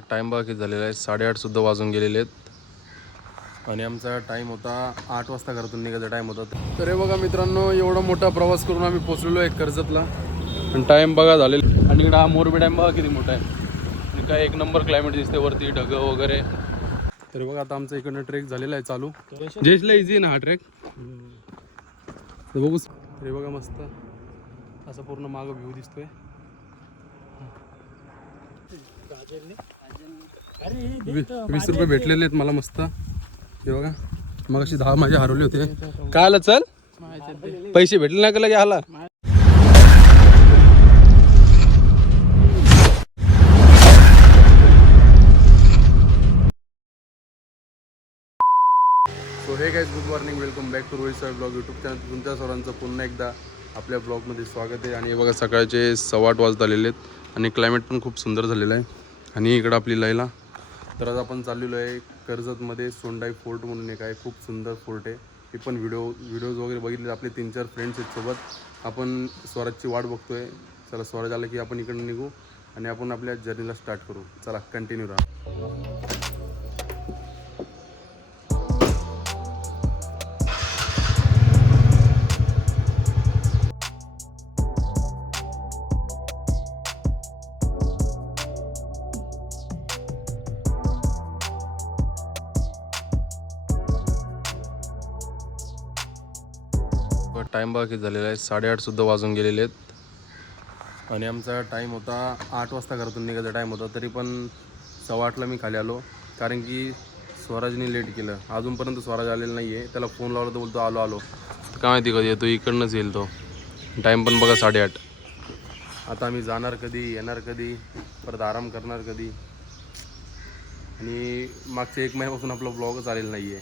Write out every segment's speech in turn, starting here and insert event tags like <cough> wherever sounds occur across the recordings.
Time बघा किती झालेला आहे. साडेआठसुद्धा वाजून गेलेले आहेत. आणि आमचा टाईम होता आठ वाजता घरातून निघायचा टाईम होता. तर हे बघा मित्रांनो एवढा मोठा प्रवास करून आम्ही पोचलेलो आहे कर्जतला. आणि टाईम बघा झालेला आणि इकडं हा मोरबी टाईम बघा किती मोठा आहे. काय एक नंबर क्लायमेट दिसते वरती ढगं वगैरे. तर बघा आता आमचा इकडनं ट्रेक झालेला आहे चालू. जेशला इझी ना हा ट्रेक तर बघू. हे बघा मस्त. असं पूर्ण मागं व्ह्यू दिसतोय. वी- वीस रुपये भेटलेले आहेत मला मस्त. हे बघा. मग अशी दहा माझे हरवले होते. काय आलं चल? पैसे भेटले नाही का लगे आला so hey guys good morning welcome back to Rohit Saheb blog YouTube channel तुमच्या सर्वांचं पुन्हा एकदा आपल्या ब्लॉगमध्ये स्वागत आहे. आणि हे बघा सकाळचे सव्वा आठ वाजता आलेले आहेत. आणि क्लायमेट पण खूप सुंदर झालेलं आहे. आणि इकडं आपली लैला. तर आज आपण चाललेलो आहे कर्जतमध्ये सोंडाई फोर्ट म्हणून एक आहे खूप सुंदर फोर्ट आहे. हे पण व्हिडिओ व्हिडिओज वगैरे बघितले. आपले तीन चार फ्रेंड्स आहेत सोबत. आपण स्वराजची वाट बघतोय. चला स्वराज आला की आपण इकडून निघू आणि आपण आपल्या जर्नीला स्टार्ट करू. चला कंटिन्यू राहा. टाईम बघा किती झालेला आहे. साडेआठसुद्धा वाजून गेलेले आहेत. आणि आमचा टाईम होता आठ वाजता घरातून निघायचा टाईम होता. तरी पण सव्वा आठला मी खाली आलो. कारण की स्वराजने लेट केलं. अजूनपर्यंत स्वराज आलेला नाही आहे त्याला फोन लावला तर बोलतो आलो आलो. तर काय माहिती कधी येतो? इकडनंच येईल तो. टाईम पण बघा साडेआठ. आता आम्ही जाणार कधी? येणार कधी? परत आराम करणार कधी? आणि मागच्या एक महिन्यापासून आपला ब्लॉगच आलेला नाही आहे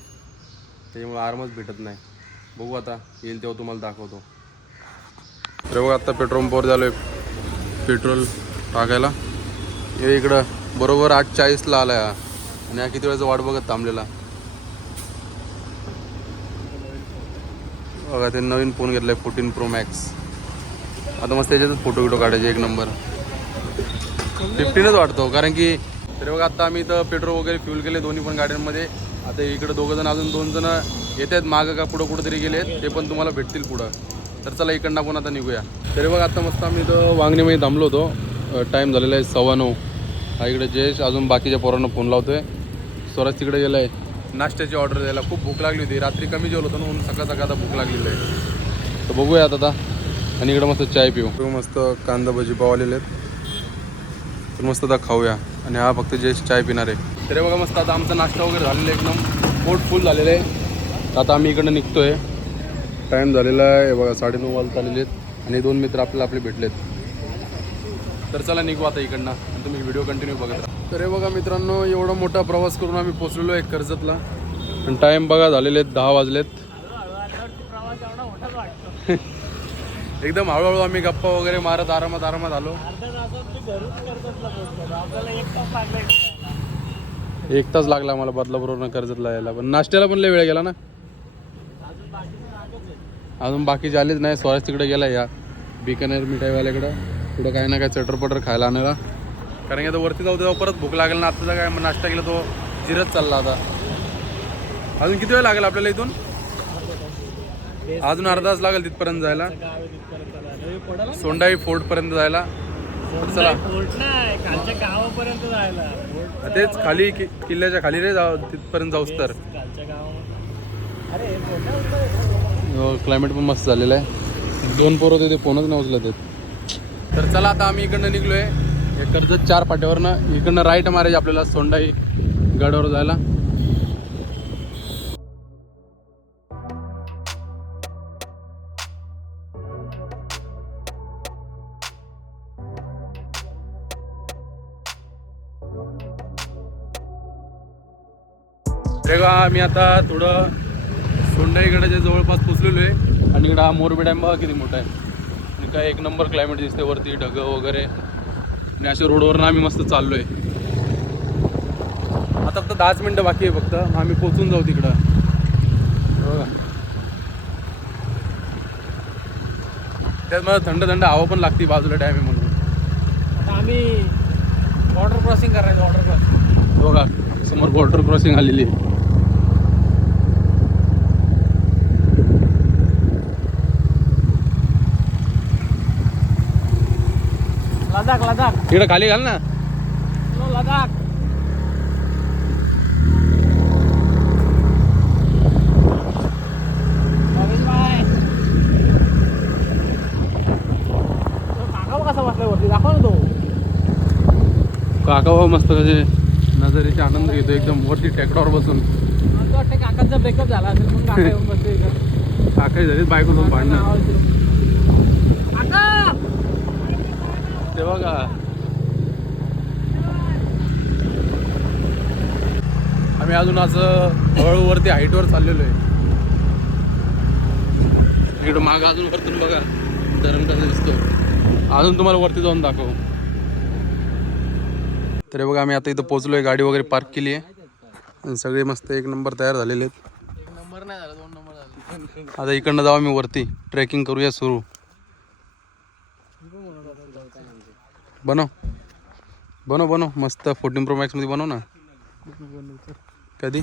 त्याच्यामुळे आरामच भेटत नाही. बघू आता येईल तेव्हा तुम्हाला दाखवतो. तर बघा आता पेट्रोल पंपावर झालो आहे पेट्रोल टाकायला. हे इकडं बरोबर आठ चाळीसला आला हा. आणि हा किती वेळेचा वाट बघत थांबलेला. बघा ते नवीन फोन घेतलाय फोर्टीन प्रो मॅक्स आता मस्त त्याच्यातच फोटो बिटो काढायचे एक नंबर फिफ्टीनच वाटतो कारण की तरी बघा आता आम्ही इथं पेट्रोल वगैरे फ्यूल केले दोन्ही पण गाड्यांमध्ये. आता इकडे दोघं जण अजून दोन जण येत आहेत मागं का पुढं कुठं तरी गेले ते पण तुम्हाला भेटतील पुढं. तर चला इकडनं आपण आता निघूया. तरी बघा आता मस्त आम्ही इथं वांगणीमध्ये थांबलो होतो. टाईम झालेला आहे सव्वा नऊ. हा इकडे जयेश अजून बाकीच्या पोरांना फोन लावतोय. स्वराज तिकडे गेला आहे नाश्त्याची ऑर्डर द्यायला खूप भूक लागली होती. रात्री कमी जेवलो होतो ना म्हणून सकाळ सकाळ आता भूक लागलेली आहे. तर बघूया आता. आणि इकडे मस्त चाय पिऊ. हो, मस्त कांदा भजी पाव आलेले आहेत. तर मस्त आता खाऊया. आणि हा फक्त जयेश चाय पिणार आहे. तरी बघा मस्त आता आमचा नाश्ता वगैरे झालेला आहे एकदम. पोट फुल झालेलं आहे. आता आम्ही इकडं निघतोय. टाईम झालेला आहे. बघा साडेनऊ वाजता आलेले आहेत. आणि दोन मित्र आपल्याला आपले भेटलेत. तर चला निघू आता इकडनं. आणि तुम्ही व्हिडिओ कंटिन्यू बघत राहा. तर हे बघा मित्रांनो एवढा मोठा प्रवास करून आम्ही पोचलेलो आहे कर्जतला. आणि टाईम बघा झालेले आहेत दहा वाजलेत. <laughs> एकदम हळूहळू आम्ही गप्पा वगैरे मारत आरामात आरामात आलो. एक तास लागला मला बदलापूरवरून कर्जतला यायला. पण नाश्त्याला पण लय वेळ गेला ना? अजून बाकीचे आलेच नाही. स्वराज तिकडे गेला या बिकानेर मिठाईवाल्याकडं. पुढं काही ना काय चटरपटर खायला आणायला. कारण की आता वरती जाऊ तेव्हा परत भूक लागेल ना. आत्ताचा काय मग नाश्ता केला तो जिरत चालला आता. अजून किती वेळ लागेल आपल्याला इथून? अजून अर्धा तास लागेल तिथपर्यंत जायला. सोंडाई फोर्ट पर्यंत जायला. चला. गावापर्यंत जायला. तेच खाली किल्ल्याच्या खाली रे जाऊ तिथपर्यंत जाऊस तर. क्लायमेट पण मस्त झालेलं आहे. दोन पोरं होते ते फोनच नाही उचलत आहेत. तर चला आता आम्ही इकडनं निघलोय. हे कर्जत चार पाट्यावरनं इकडनं राईट मारायचे आपल्याला सोंडाई गडावर जायला. मी आम्ही आता थोडं सोंडाईगडाच्या जवळपास पोचलेलो आहे. आणि इकडं हा मोरबी डॅम बघा किती मोठा आहे. आणि काय एक नंबर क्लायमेट दिसते वरती ढगं वगैरे. आणि अशा रोडवरनं आम्ही मस्त चाललो आहे आता फक्त दहाच मिनटं बाकी आहे फक्त. मग आम्ही पोचून जाऊ तिकडं. बघा. त्यात मला थंड थंड हवा पण लागते बाजूला डॅम आहे म्हणून. आता आम्ही बॉर्डर क्रॉसिंग करायचं बॉर्डर क्रॉसिंग बघा समोर बॉर्डर क्रॉसिंग आलेली आहे. लदाख लदाख. इकडे खाली घाल ना. लो लदाख. योगेश भाई. तो काका बाबा मस्त कसे नजरेचे आनंद घेतो एकदम वरती ट्रॅक्टरवर बसून. काकांचा ब्रेकअप झाला असेल काका येऊन बसले इथं. काका झाले बायको भांडणं आवाज दिला. काका ते बघा. आम्ही अजून असं हळू वरती हाईटवर चाललेलो आहे. इकडं माग अजून वरतून बघा. धरण कसं दिसतो. अजून तुम्हाला वरती जाऊन दाखव. तरी बघा आम्ही आता इथं पोहोचलोय. गाडी वगैरे पार्क केली आहे. आणि सगळे मस्त एक नंबर तयार झालेले आहेत. नंबर नाही झाला दोन नंबर झाला. आता इकडनं जाऊ आम्ही वरती. ट्रेकिंग करूया सुरू. बनव. बनव बनव. मस्त फोर्टीन प्रो मॅक्समध्ये बनव ना. कधी?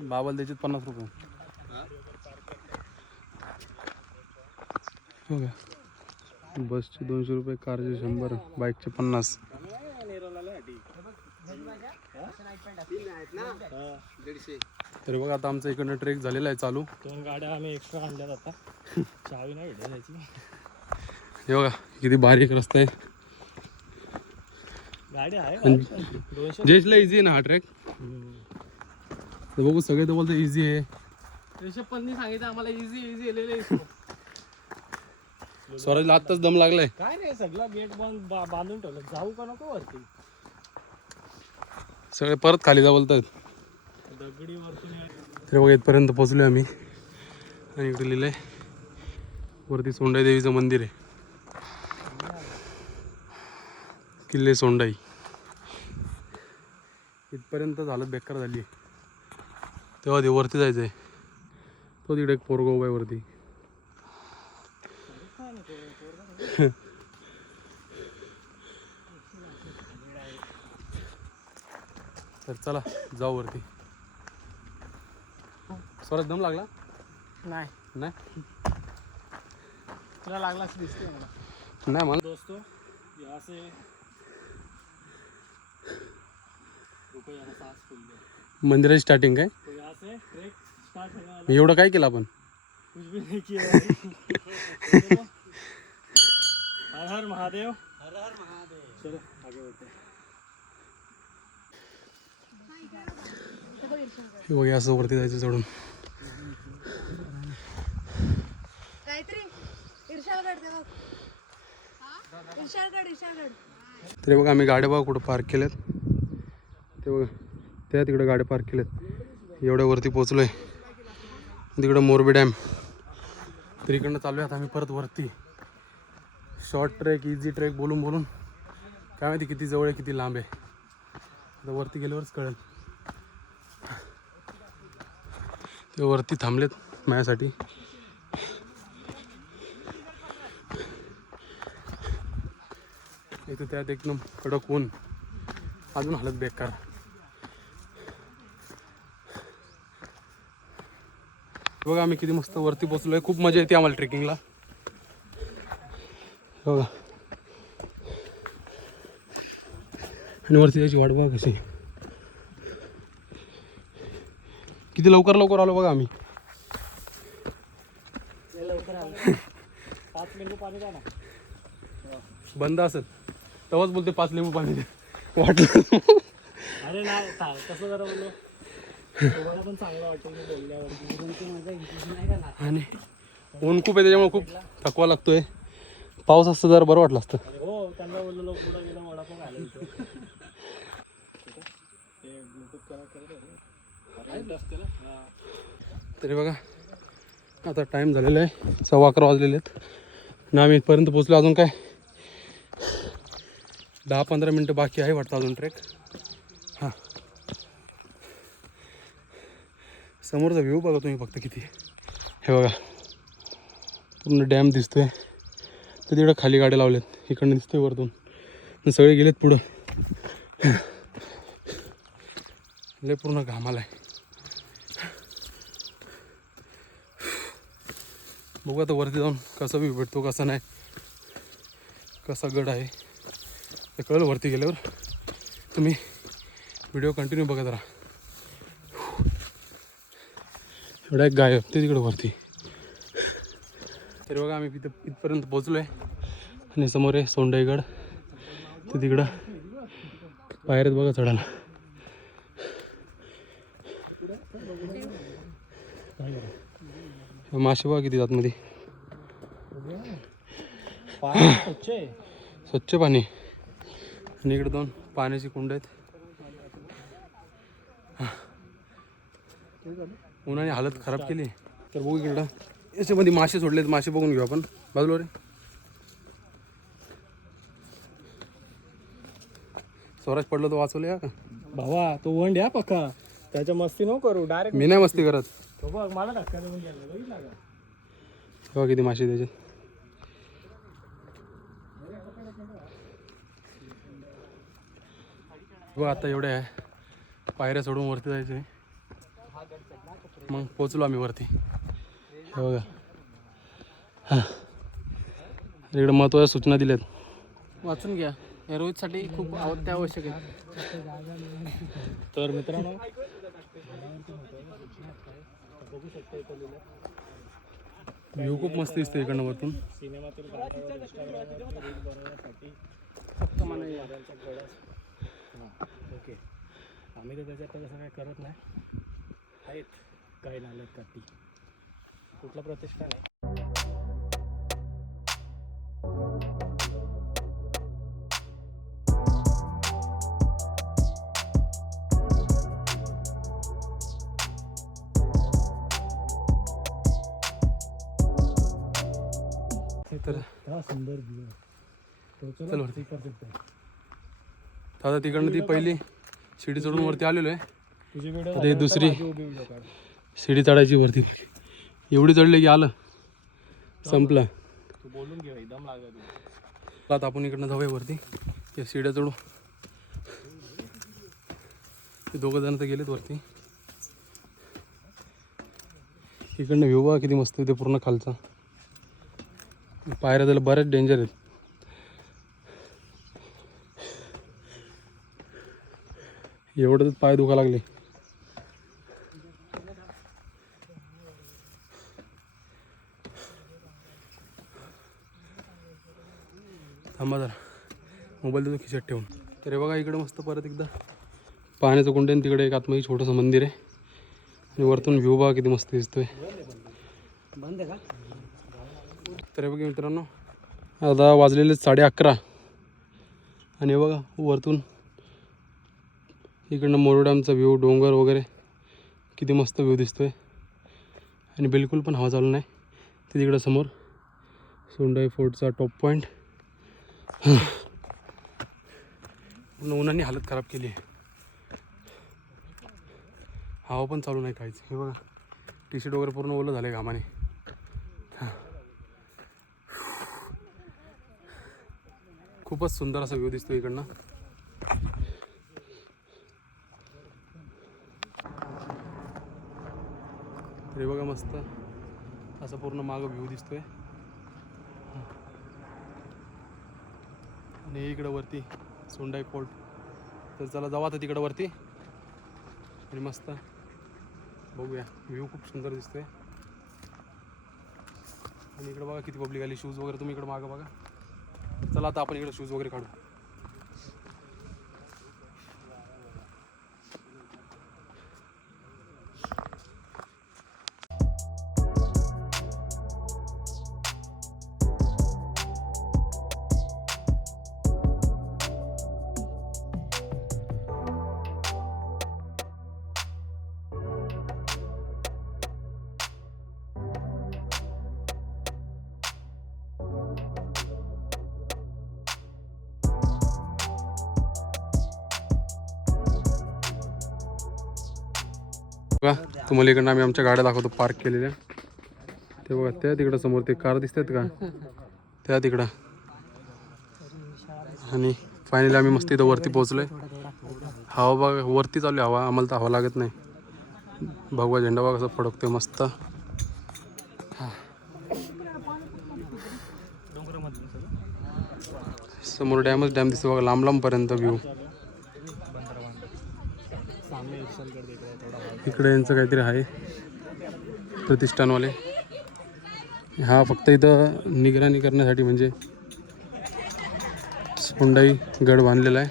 बाबाला द्यायचे पन्नास रुपये. हो का? बसचे दोनशे रुपये कारचे शंभर बाईकचे पन्नास. तरी बघा आता आमचा इकडनं ट्रेक झालेला आहे चालू. दोन गाड्या आम्ही एक्स्ट्रा आणल्यात आता. चावी नाही भेटायची हे बघा किती बारीक रस्ता आहे. जयेशला इझी आहे ना हा ट्रेक तर बघू सगळे तर बोलतो इझी आहे. ऋषभ पंतनी सांगितलं आम्हाला इझी इझी एलेले स्वराजला आत्ताच दम लागलाय. काय नाही सगळं गेट बंद बांधून ठेवलं. जाऊ का नको वरती? सगळे परत खाली जा बोलतात दगडी तर बघा इथपर्यंत पोहोचलो आम्ही. आणि इकडे लिहिलंय वरती सोंडाई देवीचं मंदिर आहे. किल्ले सोंडाई. इथपर्यंत झालं बेकार झाली. तेव्हा ते वरती जायचं आहे तो तिकडे एक पोरगा उभा आहे वरती. तर चला जाऊ वरती. स्वराज दम लागला? नाही. नाही? तुला लागला असं दिसतंय मला. नाही मला दोस्तों यहाँ से रुको यहाँ सांस फूल दे मंदिराची स्टार्टिंग काय? एवढं काय केलं आपण? कुछ भी नहीं किया है। चलो। हर हर महादेव। हर हर महादेव। चलो आगे बढ़ते हैं। हे बघा असं वरती जायचं चढून. तरी बघा आम्ही गाड्या बघा कुठं पार्क केल्यात. ते बघा त्या तिकडं गाड्या पार्क केल्यात एवढ्या वरती पोचलो आहे तिकडं मोरबी डॅम. तर इकडनं चालू आहे आता आम्ही परत वरती. शॉर्ट ट्रेक इझी ट्रेक बोलून बोलून. काय माहिती किती जवळ आहे किती लांब आहे. आता वरती गेल्यावरच कळेल. ते वरती थांबलेत माझ्यासाठी. इथं त्यात एकदम कडक ऊन. अजून हालत बेकार. बघा आम्ही किती मस्त वरती पोचलोय खूप मजा येते आम्हाला ट्रेकिंगला बघा. आणि वरती त्याची वाट बघा कशी. किती लवकर लवकर आलो बघा आम्ही. पाच लिंबू पाणी बंद असेल. तेव्हाच बोलते पाच लिंबू पाणी दे. वाटलं. अरे नाही कसं जरा बोललो आणि ऊन खूप आहे त्याच्यामुळे खूप थकवा लागतोय. पाऊस असतं जरा बरं वाटलं असतं. हो हा. तरी बघा आता टाईम झालेला आहे. सव्वा अकरा वाजलेले आहेत. ना आम्ही इथपर्यंत पोचलो अजून काय? दहा पंधरा मिनटं बाकी आहे वाटतं अजून ट्रेक हां. समोरचा व्ह्यू बघा तुम्ही फक्त किती. हे बघा. पूर्ण डॅम दिसतोय. तर तिकडं खाली गाड्या लावल्यात. इकडनं दिसतोय वरतून. सगळे गेलेत पुढं. लय पूर्ण घामाला आहे. बघू आता वरती जाऊन कसा व्ह्यू भेटतो कसा नाही. कसा गड आहे. ते कळलं वरती गेल्यावर तुम्ही व्हिडिओ कंटिन्यू बघत राहा. एवढा एक गायब. ते तिकडं वरती. तर बघा आम्ही तिथं इथपर्यंत पोचलो आहे आणि समोर आहे सोंडाईगड ते तिकडं. पायऱ्यात बघा चढायला. मासे बघा किती आतमध्ये स्वच्छ स्वच्छ पाणी. आणि इकडे दोन पाण्याची कुंड आहेत. उन्हाने हालत खराब केली. तर बघू इकडं. याच्यामध्ये मासे सोडलेत मासे बघून घेऊ आपण. बाजूला रे. स्वराज पडलं तर वाचवलं या का? भावा तो वंड या पक्का. त्याच्या मस्ती नको करू डायरेक्ट मी नाही मस्ती करत. तो बघ मला धक्का देऊन गेला बघितला का? बघा किती मासे त्याच्यात. बघ आता एवढे आहे पायऱ्या सोडून वरती जायचं आहे मग पोचलो आम्ही वरती. हे बघा. हा. इकडे महत्त्वाच्या सूचना दिल्यात. वाचून घ्या. या रोहितसाठी खूप आवड आवश्यक आहे तर मित्रांनो व्ह्यू खूप मस्त दिसतो इकडनं वरतून. फक्त मला ओके. आम्ही तर त्याच्यात तसं काही करत नाही. आहेत. काही नाल्यात काठी कुठला प्रतिष्ठान आहे? तर सुंदर तो चल वरती. तिकडनं ती पहिली शिडी चढून वरती आलेलो आहे. दुसरी. शिडी चढायची वरती. एवढी चढली की आलं. संपलं. बोलून घे लागत आता आपण इकडनं जाऊया वरती. या शिड्या चढू. ते दोघं जण तर गेलेत वरती. इकडनं व्ह्यू बघा किती मस्त ते पूर्ण खालचा. पायऱ्या त्याला बऱ्याच डेंजर आहेत. एवढंच पाय दुखा लागले. थांबा जरा. मोबाईल देतो खिशात ठेवून. तर हे बघा इकडं मस्त परत एकदा पाण्याचं कुंड आहे आणि तिकडे एक आतमध्ये छोटंसं मंदिर आहे. आणि वरतून व्ह्यू बघा किती मस्त दिसतोय. बंद आहे का तर हे बघा मित्रांनो आता वाजलेले साडे अकरा. आणि हे बघा वरतून इकडनं मोरो व्ह्यू डोंगर वगैरे किती मस्त व्ह्यू दिसतोय. आणि बिलकुल पण हवा चालू नाही. ते तिकडं समोर सोंडाई फोर्टचा टॉप पॉईंट <sighs> उन्हाने हालत खराब केली आहे. हवा पण चालू नाही काहीच. हे बघा टी शर्ट वगैरे पूर्ण ओलं झालं आहे घामाने खूपच सुंदर असा व्ह्यू दिसतो इकडनं. तरी बघा मस्त असा पूर्ण मागं व्ह्यू दिसतोय. आणि इकडं वरती सोंडाई फोर्ट. तर चला जाऊ आता तिकडं वरती आणि मस्त बघूया. व्ह्यू खूप सुंदर दिसतोय. आणि इकडं बघा किती पब्लिक आली. शूज वगैरे तुम्ही इकडं मागं बघा. चला आता आपण इकडं शूज वगैरे काढू. बघा तुम्हाला इकडनं आम्ही आमच्या गाड्या दाखवतो पार्क केलेल्या. ते बघा त्या तिकडं समोर ते कार दिसतात का? त्या तिकडं. आणि फायनली आम्ही मस्त इथं वरती पोहोचलोय. हवा बघा वरती चालू आहे हवा आम्हाला तर हवा लागत नाही. भगवा झेंडा बघा कसं फडकतोय मस्त. समोर डॅमच डॅम दिसतो बघा लांब लांबपर्यंत व्ह्यू इकडे यांचं काहीतरी आहे. प्रतिष्ठानवाले. हा फक्त इथं निगराणी करण्यासाठी म्हणजे स्पुंडाई गड बांधलेला आहे.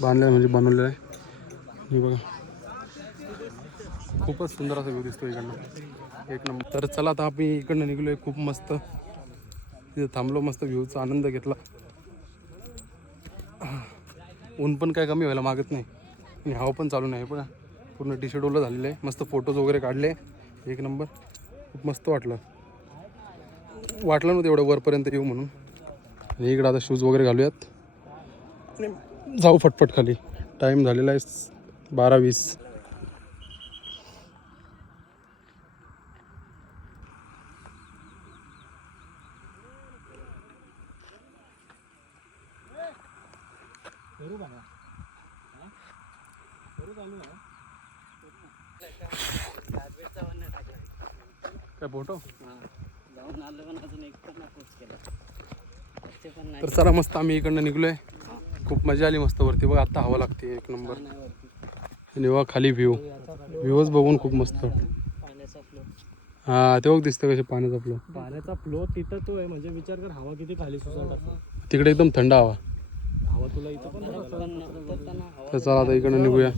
बांधलेला म्हणजे बनवलेला आहे. हे बघा. खूपच सुंदर असा व्ह्यू दिसतो इकडनं. एक नंबर. तर चला आता आम्ही इकडनं निघलोय. खूप मस्त. तिथं थांबलो मस्त व्ह्यूचा आनंद घेतला. ऊन पण काय कमी व्हायला मागत नाही. आणि हवा पण चालू नाही पण पूर्ण टी शर्ट ओलं झालेलं आहे. मस्त फोटोज वगैरे काढले. एक नंबर खूप मस्त वाटलं. वाटलं नव्हतं एवढं वरपर्यंत येऊ म्हणून. आणि इकडं आता शूज वगैरे घालूयात. आणि जाऊ फटफट खाली. टाईम झालेला आहे बारा वीस. बरोबर काय फोटो? जाऊन आलो पण अजून एक पण नाही पोच केला घरचे पण नाही तर चला मस्त आम्ही इकडनं निघलोय. खूप मजा आली मस्त वरती. बघ आता हवा लागते एक नंबर. आणि बघा खाली व्ह्यू व्ह्यूच बघून खूप मस्त. फ्लो हा ते बघ दिसतं कसे पाण्याचं आपलं पाण्याचा फ्लो तिथं तो आहे. म्हणजे विचार कर हवा किती खाली असेल. तिकडे एकदम थंड हवा. तर चला आता इकडनं निघूया.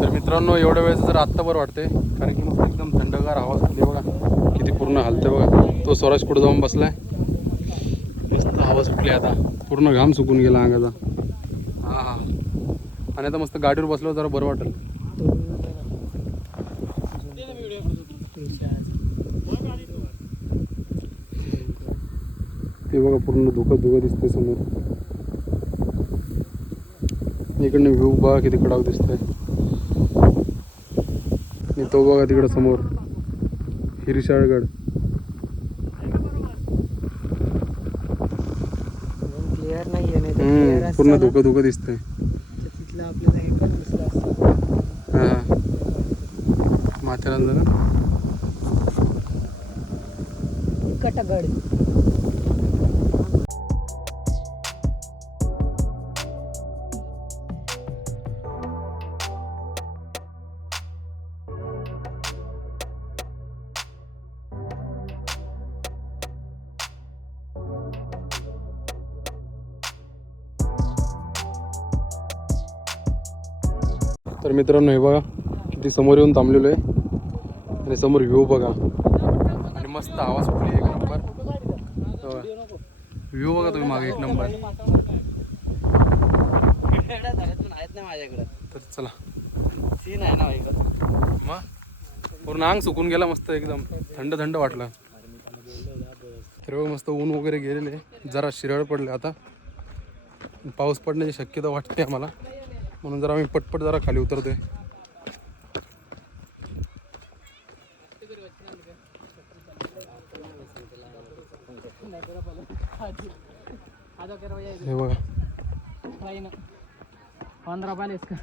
तर मित्रांनो एवढ्या वेळेस जर आत्ता बरं वाटते कारण की मग एकदम थंडगार हवा झाली बघा. किती पूर्ण हलते बघा. तो स्वराज कुठं जाऊन बसलाय. मस्त हवा सुटली आता. पूर्ण घाम सुकून गेला अंगाचा. हा हा. आणि आता मस्त गाडीवर बसलो जरा बरं वाटेल. ते बघा पूर्ण धुकं धुकं दिसतंय समोर. इकडनं व्ह्यू बघा किती कडक दिसतंय. आणि तो बघा तिकडं समोर. हिरशाळगड. पूर्ण धुकं धुकं दिसतंय. हे हा माथेरान ना? कटगड तर मित्रांनो हे बघा किती समोर येऊन थांबलेलो आहे. आणि समोर व्ह्यू बघा. आणि मस्त आवाज सुटली एक नंबर. व्ह्यू बघा तुम्ही मागे एक नंबर. आहेत माझ्याकडं तर चला. सीन आहे ना मग? पूर्ण अंग सुकून गेला मस्त एकदम. थंड थंड वाटलं. तर मस्त ऊन वगैरे गेलेले जरा शिरळ पडले आता. पाऊस पडण्याची शक्यता वाटते आम्हाला. म्हणून जरा आम्ही पटपट जरा खाली उतरतोय. हे बघा. पंधरा बालेस का?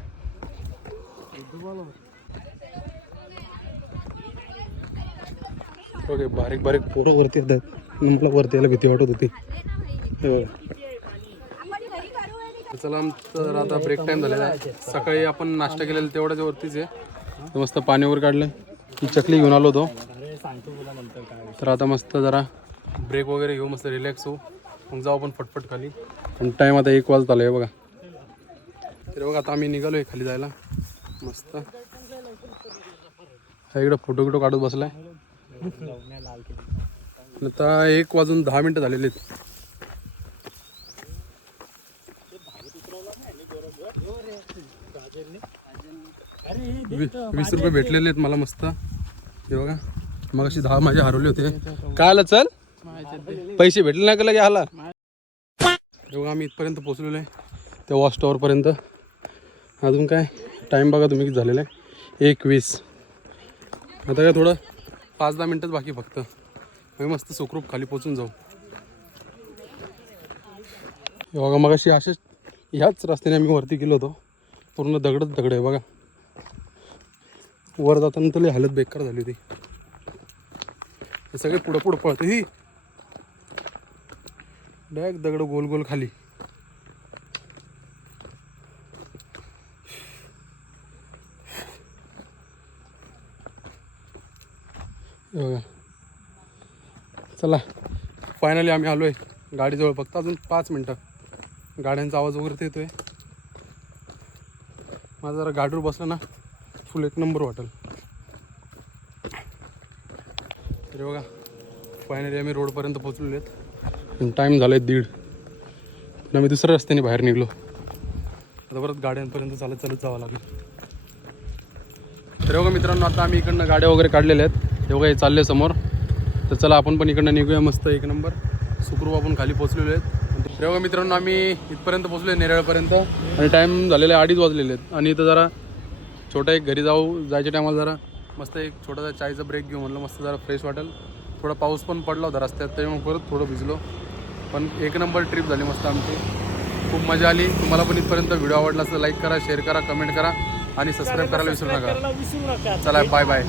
ओके बारीक बारीक पोरं वरती येतात. मला वरती यायला भीती वाटत होती. हे बघा. चला आमचं आता ब्रेक टाईम झालेला आहे. सकाळी आपण नाश्ता केलेला तेवढ्याच वरतीच आहे. मस्त पाणी वगैरे काढलं ही चकली घेऊन आलो होतो. तर आता मस्त जरा ब्रेक वगैरे घेऊ मस्त रिलॅक्स होऊ. मग जाऊ आपण फटफट खाली. पण टाईम आता एक वाजता आला आहे बघा. तर बघा आता आम्ही निघालो आहे खाली जायला. मस्त. हा इकडं फोटो बिटो काढत बसलाय. आता एक वाजून दहा मिनटं झालेली आहेत अरे हे वी- वीस रुपये भेटलेले आहेत मला मस्त. हे बघा. मग अशी दहा माझे हरवले होते. काय आलं? चल. पैसे भेटले नाही का लगे आला बघा आम्ही इथपर्यंत पोचलेलो आहे. त्या वॉच टॉवरपर्यंत अजून काय? टाईम बघा तुम्ही किती झालेला आहे. एक वीस आता काय थोडं पाच दहा मिनटंच बाकी फक्त. आम्ही मस्त सुखरूप खाली पोचून जाऊ. बघा मग अशी असेच ह्याच रस्त्याने आम्ही वरती गेलो होतो. पूर्ण दगडच दगड आहे बघा. वर जाताना तरी हालत बेकार झाली होती. हे सगळे पुढं पुढं पळत ही. डायरेक्ट दगड गोल गोल खाली. चला. फायनली आम्ही आलो आहे गाडीजवळ फक्त अजून पाच मिनटं. गाड्यांचा आवाज वगैरे तर येतोय. माझा जरा गाडीवर बसलं ना. फुल एक नंबर वाटेल. तरी बघा फायनली आम्ही रोडपर्यंत पोचलेलो आहेत. टाईम झाला आहे दीड. पण आम्ही दुसऱ्या रस्त्याने बाहेर निघलो. आता परत गाड्यांपर्यंत चालत चालत जावं लागेल. तर बघा मित्रांनो आता आम्ही इकडनं गाड्या वगैरे काढलेल्या आहेत. हे बघा हे चालले समोर. तर चला आपण पण इकडनं निघूया मस्त एक नंबर. सुखरूप आपण खाली पोचलेलो आहेत. तर बघा मित्रांनो आम्ही इथपर्यंत पोचलो आहे नेरळपर्यंत. आणि टाईम झालेला आहे अडीच वाजलेले आहेत. आणि इथं जरा छोटा एक घरी जाऊ जायच्या टायमाला जरा मस्त एक छोटासा चायचा ब्रेक घेऊ म्हणलं मस्त जरा फ्रेश वाटेल. थोडा पाऊस पण पडला होता रस्त्यात त्यामुळे परत थोडं भिजलो. पण एक नंबर ट्रिप झाली मस्त आमची. खूप मजा आली. तुम्हाला पण इथपर्यंत व्हिडिओ आवडला असेल लाईक करा शेअर करा कमेंट करा आणि सबस्क्राईब करायला विसरू नका. चला बाय बाय